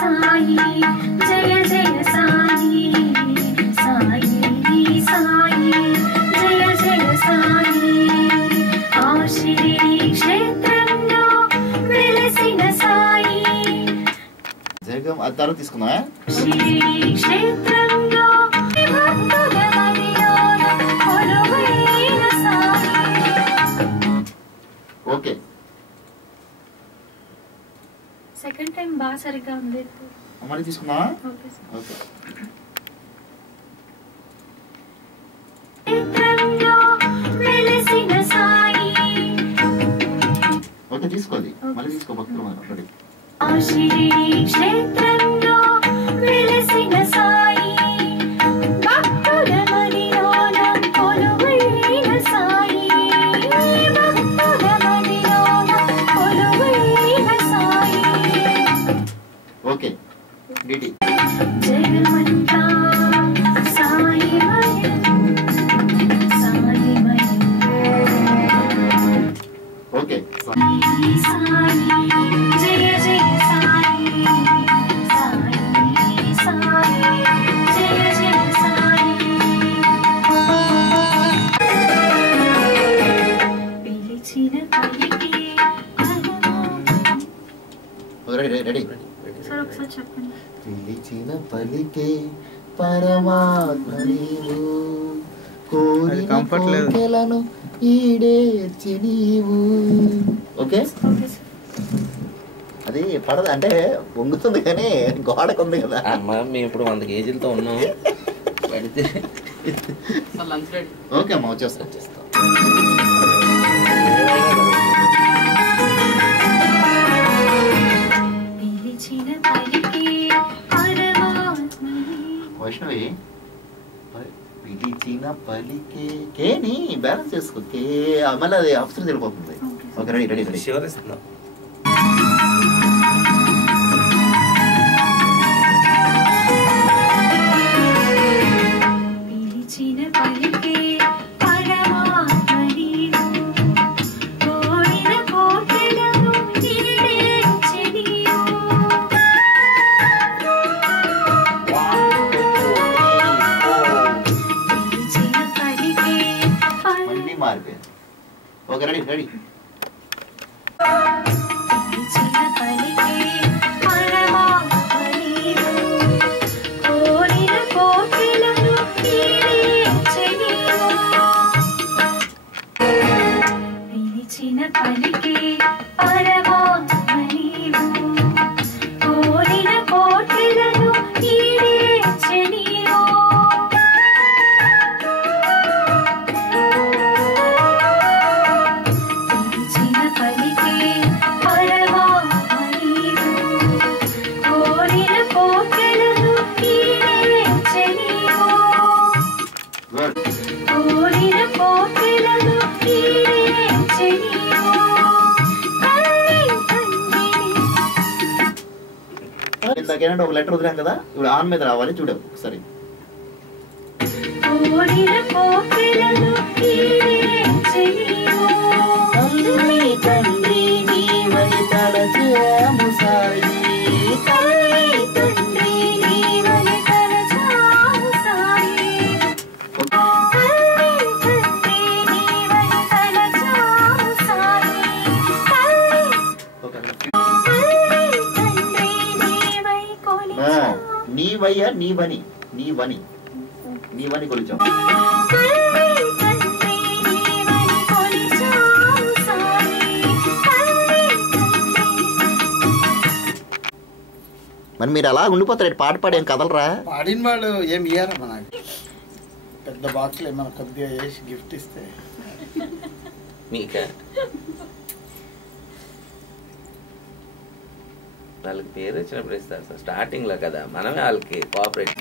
సాయి జయ జయ సాయి సాయి సాయి జయ జయ సాయి ఆ శిరిడి క్షేత్రంలో వెలసిన సాయి జగం ఆ తర్వాత తీసుకున్నా శిరిడి క్షేత్రంలో భక్తుల మదిలోన కొలువైన సాయి ఓకే సెకండ్ టైం బాగా సరిగ్గా ఉంది మళ్ళీ తీసుకున్నా ఓకే సార్ ఓకే క్షేత్రంలో వెలసిన సాయి ఓకే తీసుకోవాలి మళ్ళీ తీసుకో భక్తులు రెడీ ఆ శిరిడి క్షేత్రంలో వెలసిన సాయి భక్తుల మదిలోన కొలువైన సాయి భక్తుల మదిలోన కొలువైన సాయి ఓకే డిటి జగమంతా సాయిమయం సాయిమయం ఓకే సాయి జయ జయ సాయి సాయి సాయి జయ జయ సాయి పిలిచిన పలికి రెడీ రెడీ సార్ ఒకసారి చెప్పండి పిలిచిన పలికే పరమాత్మ నీవు కోరిన కోరికలను ఈడేర్చి నీవు ఓకే ఓకే సార్ అది పడదు అంటే వంగుతుంది కానీ గోడకు ఉంది కదా అమ్మా మేము ఇప్పుడు 100 కేజీలతో ఉన్నాం పడితే ఓకే అమ్మా వచ్చేస్తాం పిలిచిన పలికి పరమాత్మ వైష్ణవి పిలిచిన పలికే కేని బ్యాలెన్స్ చేసుకో కే మళ్ళీ అది అప్సర తెలిపోతుంది ఓకే రెడీ రెడీ రెడీ శివరిస్తున్నాం పిలిచిన పలికే పరమాత్మ నీవు కోరిన కోర్కెలను ఈడేర్చి నీవు పిలిచిన పలికే మళ్ళీ మారిపోయింది ఓకే రెడీ రెడీ పిలిచిన పలికే పరమాత్మ నీవు కోరిన కోర్కెలను ఈడేర్చి నీవు పిలిచిన పలికే పరమాత్మ నీవు కోరిన కోర్కెలను ఈడేర్చి నీవు పిలిచిన పలికే పరమాత్మ నీవు కోరిన కోర్కెలను ఈడేర్చి నీవు గుడ్ కోరిన కోర్కెలను ఈడేర్చి నీవు తల్లి తండ్రిని ఇందాకేనంటే ఒక లెటర్ వదిలాం కదా ఇప్పుడు ఆన్ మీద రావాలి చూడు ఒకసారి కోరిన కోర్కెలను ఈడేర్చి నీవు తల్లి తండ్రి నీవని తలచాము సాయి తల్లి తండ్రి నీవని తలచాము సాయి తల్లి తండ్రి నీవని తలచాము సాయి తల్లి ఓకే తండ్రి నీవై కొలిచాము నీవయ్యా నీవని నీవని నీవని కొలిచాం తల్లి తండ్రి నీవై కొలిచాము సాయి తల్లి మరి మీరు అలా ఉండిపోతారు పాట పాడి ఏం కదలరా పాడిన వాళ్ళు ఏమి ఇయ్యారమ్మా నాకు పెద్ద బాక్స్లో ఏమైనా కొద్దిగా వేసి గిఫ్ట్ ఇస్తే మీకా వాళ్ళకి పేరు వచ్చినప్పుడు ఇస్తారు సార్ స్టార్టింగ్లో కదా మనమే వాళ్ళకి కోఆపరేట్